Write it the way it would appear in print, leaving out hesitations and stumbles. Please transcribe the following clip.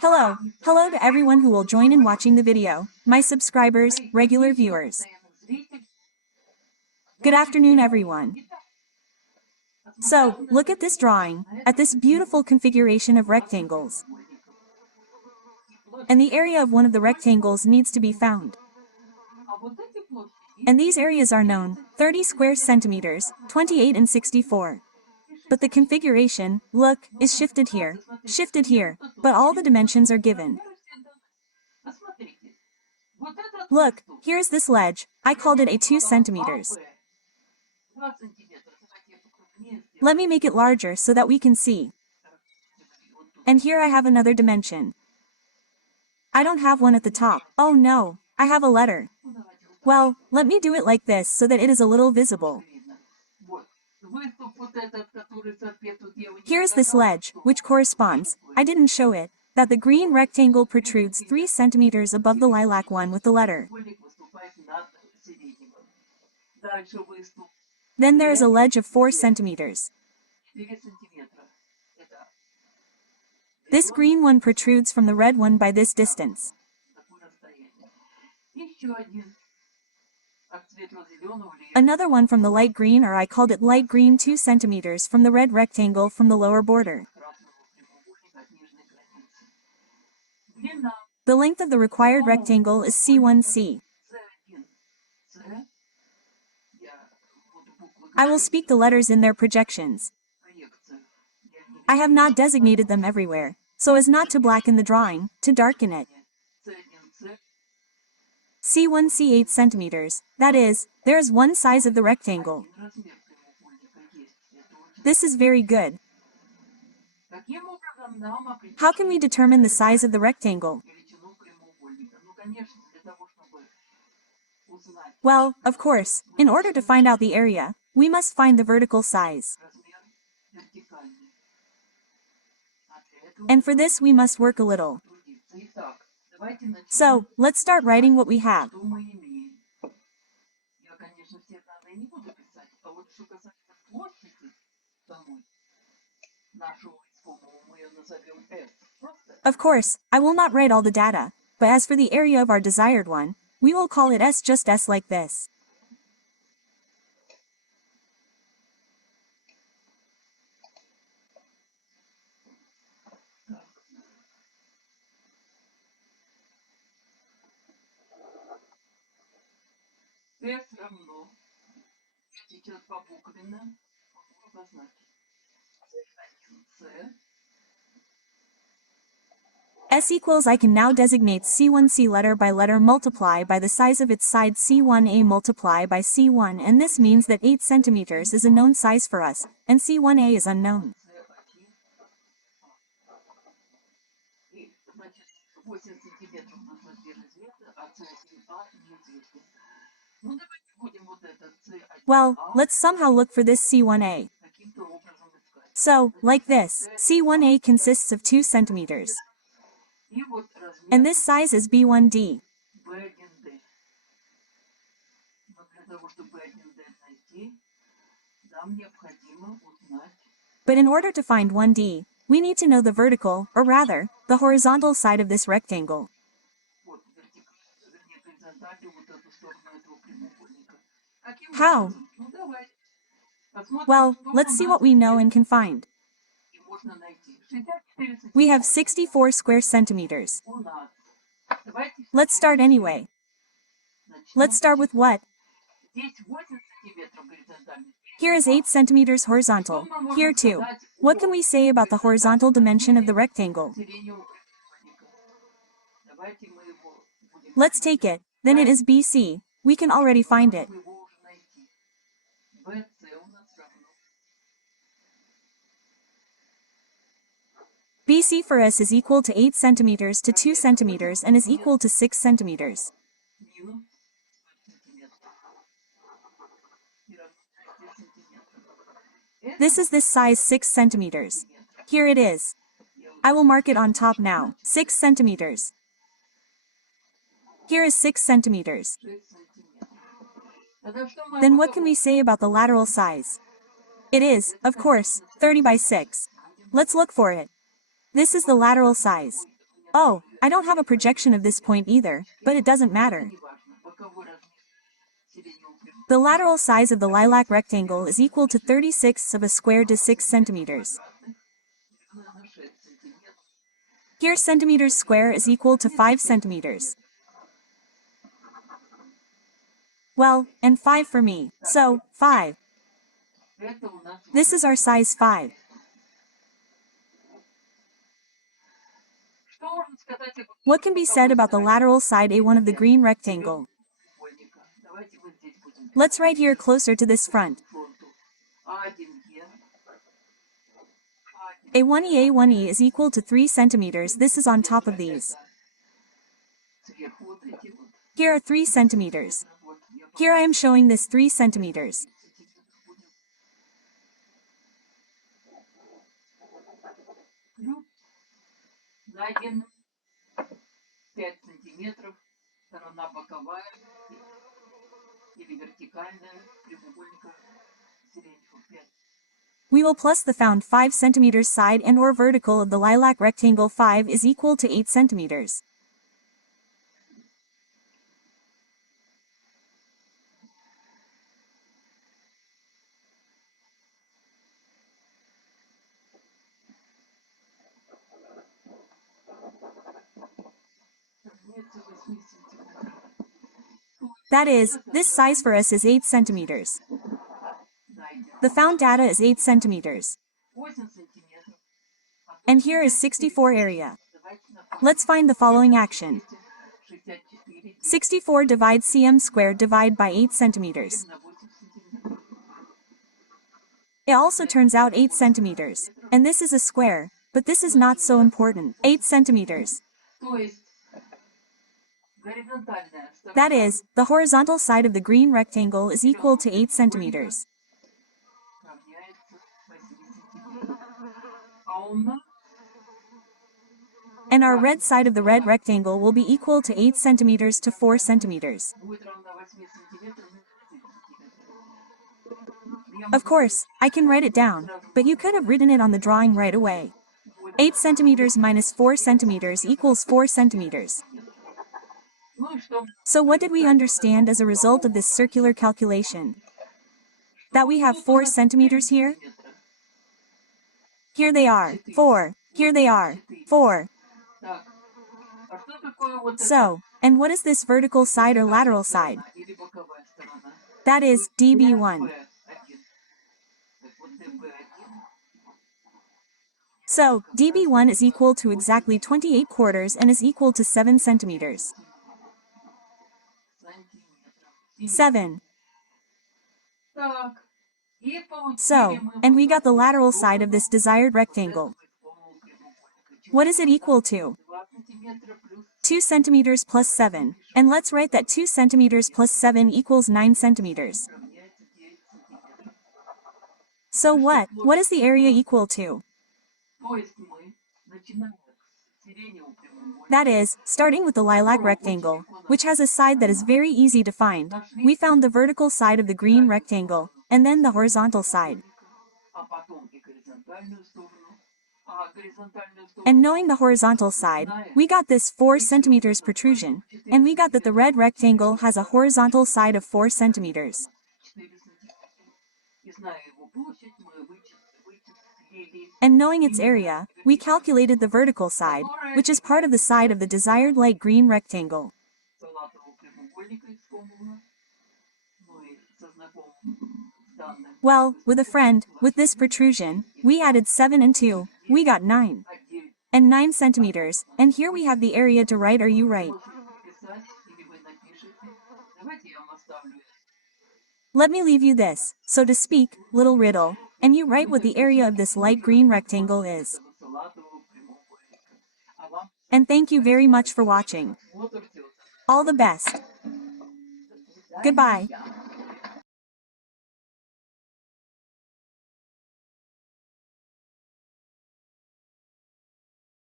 Hello to everyone who will join in watching the video, my subscribers, regular viewers. Good afternoon everyone. So, look at this drawing, at this beautiful configuration of rectangles. And the area of one of the rectangles needs to be found. And these areas are known, 30 square centimeters, 28 and 64. But the configuration, look, is shifted here, but all the dimensions are given. Look, here's this ledge, I called it a 2 centimeters. Let me make it larger so that we can see. And here I have another dimension. I don't have one at the top. Oh no, I have a letter. Well, let me do it like this so that it is a little visible. Here's this ledge, which corresponds, I didn't show it, that the green rectangle protrudes 3 centimeters above the lilac one with the letter. Then there is a ledge of 4 centimeters. This green one protrudes from the red one by this distance. Another one from the light green, or I called it light green, 2 centimeters from the red rectangle from the lower border. The length of the required rectangle is C1C. I will speak the letters in their projections. I have not designated them everywhere, so as not to blacken the drawing, to darken it. C1C 8 centimeters, that is, there is one size of the rectangle. This is very good. How can we determine the size of the rectangle? Well, of course, in order to find out the area, we must find the vertical size. And for this we must work a little. So, let's start writing what we have. Of course, I will not write all the data, but as for the area of our desired one, we will call it S, just S like this. S equals, I can now designate C1C letter by letter multiply by the size of its side C1A multiply by C1, and this means that 8 centimeters is a known size for us, and C1A is unknown. Well, let's somehow look for this C1A. So, like this, C1A consists of 2 centimeters. And this size is B1D. But in order to find 1D, we need to know the vertical, or rather, the horizontal side of this rectangle. How? Well, let's see what we know and can find. We have 64 square centimeters. Let's start anyway. Let's start with what? Here is 8 centimeters horizontal, here too. What can we say about the horizontal dimension of the rectangle? Let's take it, then it is BC, we can already find it. BC for us is equal to 8 centimeters to 2 centimeters and is equal to 6 centimeters. This is this size 6 centimeters. Here it is. I will mark it on top now, 6 centimeters. Here is 6 centimeters. Then what can we say about the lateral size? It is, of course, 30 by 6. Let's look for it. This is the lateral size. Oh, I don't have a projection of this point either, but it doesn't matter. The lateral size of the lilac rectangle is equal to 36 of a square to 6 centimeters. Here centimeters square is equal to 5 centimeters. Well, and 5 for me, so, 5. This is our size 5. What can be said about the lateral side A1 of the green rectangle? Let's write here closer to this front. A1E A1E is equal to 3 centimeters. This is on top of these. Here are 3 centimeters. Here I am showing this 3 centimeters. We will plus the found 5 centimeters side and or vertical of the lilac rectangle. 5 is equal to 8 centimeters. That is, this size for us is 8 centimeters. The found data is 8 centimeters. And here is 64 area. Let's find the following action. 64 divide cm squared divide by 8 centimeters. It also turns out 8 centimeters. And this is a square, but this is not so important. 8 centimeters. That is, the horizontal side of the green rectangle is equal to 8 centimeters. And our red side of the red rectangle will be equal to 8 centimeters to 4 centimeters. Of course, I can write it down, but you could have written it on the drawing right away. 8 centimeters minus 4 centimeters equals 4 centimeters. So what did we understand as a result of this circular calculation? That we have 4 centimeters here? Here they are, 4. Here they are, 4. So, and what is this vertical side or lateral side? That is, dB1. So, dB1 is equal to exactly 28 quarters and is equal to 7 centimeters. 7. So, and we got the lateral side of this desired rectangle. What is it equal to? 2 centimeters plus 7. And let's write that 2 centimeters plus 7 equals 9 centimeters. So what is the area equal to? That is, starting with the lilac rectangle, which has a side that is very easy to find, we found the vertical side of the green rectangle, and then the horizontal side. And knowing the horizontal side, we got this 4 centimeters protrusion, and we got that the red rectangle has a horizontal side of 4 centimeters. And knowing its area, we calculated the vertical side, which is part of the side of the desired light green rectangle. Well, with a friend, with this protrusion, we added 7 and 2, we got 9. And 9 centimeters, and here we have the area to write. Are you right? Let me leave you this, so to speak, little riddle, and you write what the area of this light green rectangle is. And thank you very much for watching. All the best. Goodbye.